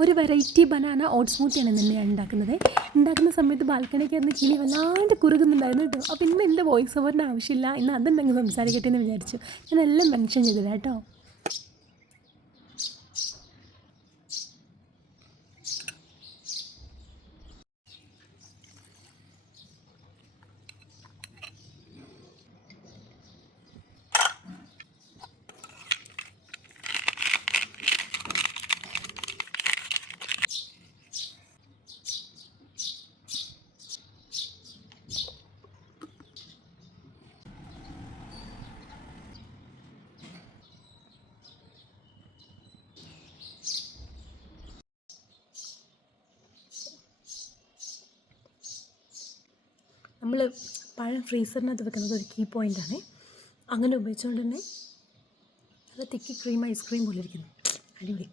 ഒരു variety banana oats സ്മൂത്തിയാണ് ഇന്ന് ഞാൻ ഉണ്ടാക്കുന്ന സമയത്ത് ബാൽക്കണിക്ക് ഇരുന്ന് കിളി വല്ലാണ്ട് കുറുകുന്നുണ്ടായിരുന്നു കേട്ടോ. അപ്പോൾ ഇന്ന് എൻ്റെ വോയിസ് ഓവറിന് ആവശ്യമില്ല, ഇന്ന് അതുണ്ടെങ്കിൽ സംസാരിക്കട്ടെ എന്ന് വിചാരിച്ചു. ഞാൻ എല്ലാം മെൻഷൻ ചെയ്തില്ല കേട്ടോ. നമ്മൾ പഴം ഫ്രീസറിനകത്ത് വെക്കുന്നത് ഒരു കീ പോയിൻ്റാണ്. അങ്ങനെ ഉപയോഗിച്ചുകൊണ്ട് തന്നെ നല്ല തിക്കി ക്രീം ഐസ്ക്രീം പോലെ ഇരിക്കുന്നു, അടിപൊളി.